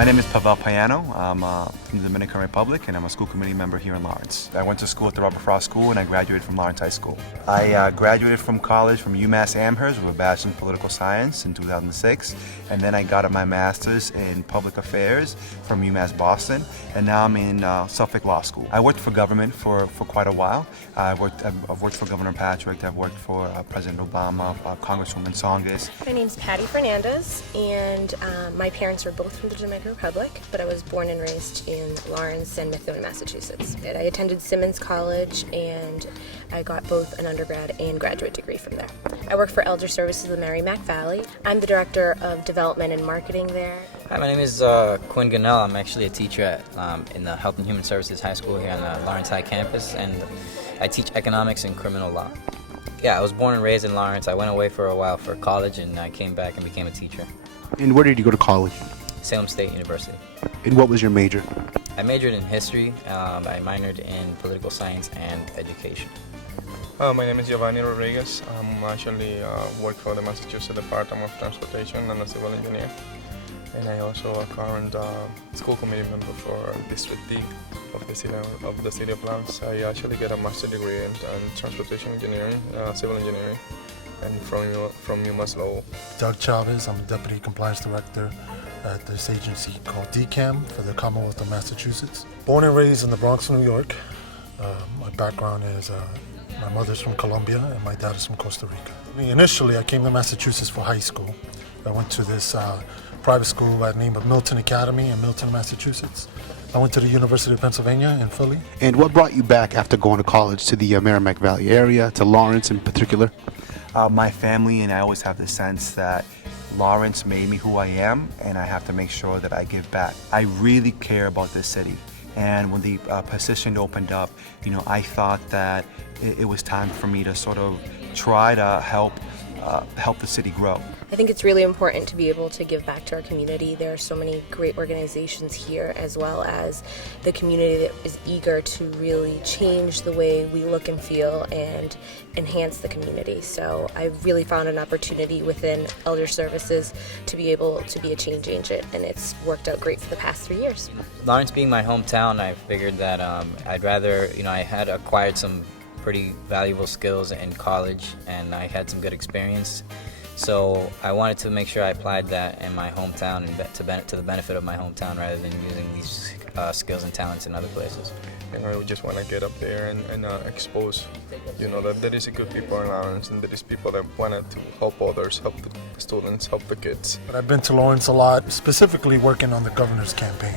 My name is Pavel Payano. I'm from the Dominican Republic, and I'm a school committee member here in Lawrence. I went to school at the Robert Frost School, and I graduated from Lawrence High School. I graduated from college from UMass Amherst with a Bachelor in Political Science in 2006, and then I got my Master's in Public Affairs from UMass Boston, and now I'm in Suffolk Law School. I worked for government for quite a while. I've worked for Governor Patrick, I've worked for President Obama, Congresswoman Tsongas. My name's Patty Fernandez, and my parents are both from the Dominican Republic, but I was born and raised in Lawrence and Methuen, Massachusetts. I attended Simmons College, and I got both an undergrad and graduate degree from there. I work for Elder Services of the Merrimack Valley. I'm the Director of Development and Marketing there. Hi, my name is Quinn Gunnell. I'm actually a teacher in the Health and Human Services High School here on the Lawrence High campus, and I teach economics and criminal law. Yeah, I was born and raised in Lawrence. I went away for a while for college, and I came back and became a teacher. And where did you go to college? Salem State University. And what was your major? I majored in history. I minored in political science and education. My name is Giovanni Rodriguez. I'm actually work for the Massachusetts Department of Transportation and a civil engineer. And I also a current school committee member for District D of the city of Lawrence. I actually get a master's degree in transportation engineering, civil engineering, and from UMass Lowell. Doug Chavez, I'm Deputy Compliance Director at this agency called DCAM for the Commonwealth of Massachusetts. Born and raised in the Bronx, New York. My background is my mother's from Colombia and my dad is from Costa Rica. Initially, I came to Massachusetts for high school. I went to this private school by the name of Milton Academy in Milton, Massachusetts. I went to the University of Pennsylvania in Philly. And what brought you back after going to college to the Merrimack Valley area, to Lawrence in particular? My family and I always have the sense that Lawrence made me who I am, and I have to make sure that I give back. I really care about this city, and when the position opened up, I thought that it was time for me to sort of try to help the city grow. I think it's really important to be able to give back to our community. There are so many great organizations here, as well as the community that is eager to really change the way we look and feel and enhance the community. So I really found an opportunity within Elder Services to be able to be a change agent, and it's worked out great for the past 3 years. Lawrence being my hometown, I figured that I'd rather, I had acquired some pretty valuable skills in college, and I had some good experience. So I wanted to make sure I applied that in my hometown and to the benefit of my hometown, rather than using these skills and talents in other places. And I just want to get up there and expose, that there is a good people in Lawrence, and there is people that wanted to help others, help the students, help the kids. But I've been to Lawrence a lot, specifically working on the governor's campaign.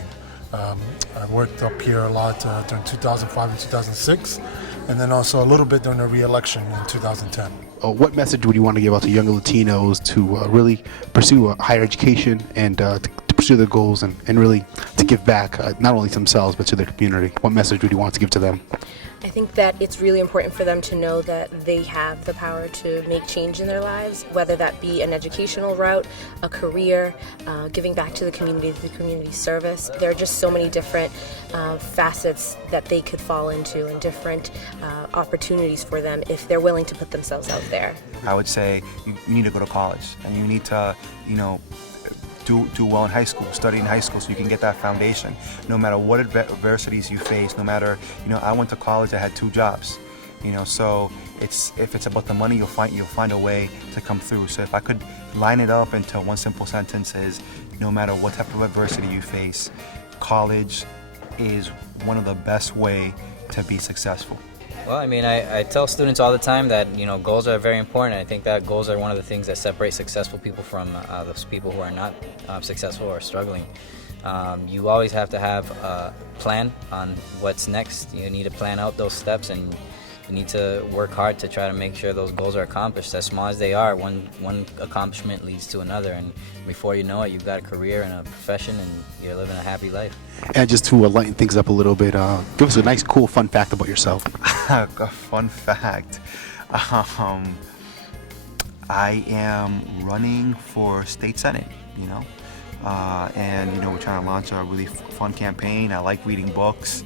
I worked up here a lot during 2005 and 2006, and then also a little bit during the re-election in 2010. What message would you want to give out to younger Latinos to really pursue a higher education and to pursue their goals and really to give back, not only to themselves but to their community? What message would you want to give to them? I think that it's really important for them to know that they have the power to make change in their lives, whether that be an educational route, a career, giving back to the community service. There are just so many different facets that they could fall into, and different opportunities for them if they're willing to put themselves out there. I would say you need to go to college, and you need to, do well in high school, study in high school so you can get that foundation. No matter what adversities you face, no matter, I went to college, I had 2 jobs, so if it's about the money, you'll find a way to come through. So if I could line it up into one simple sentence is, no matter what type of adversity you face, college is one of the best way to be successful. Well, I tell students all the time that, goals are very important. I think that goals are one of the things that separate successful people from those people who are not successful or struggling. You always have to have a plan on what's next. You need to plan out those steps, and you need to work hard to try to make sure those goals are accomplished. As small as they are, one accomplishment leads to another, and before you know it, you've got a career and a profession, and you're living a happy life. And just to lighten things up a little bit, give us a nice, cool, fun fact about yourself. A fun fact. I am running for state senate, and we're trying to launch a really fun campaign. I like reading books.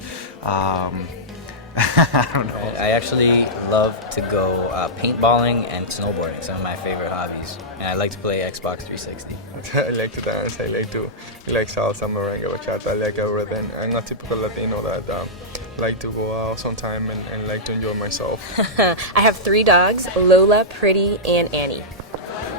I don't know. I actually love to go paintballing and snowboarding, some of my favorite hobbies. And I like to play Xbox 360. I like to dance. I like salsa, merengue, bachata. I like everything. I'm a typical Latino that like to go out sometime and like to enjoy myself. I have 3 dogs, Lola, Pretty, and Annie.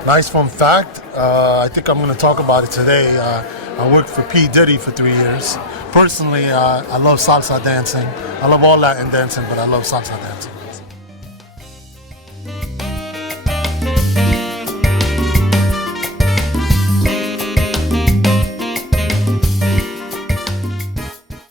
Nice fun fact. I think I'm going to talk about it today. I worked for P. Diddy for 3 years. Personally, I love salsa dancing. I love all Latin dancing, but I love salsa dancing.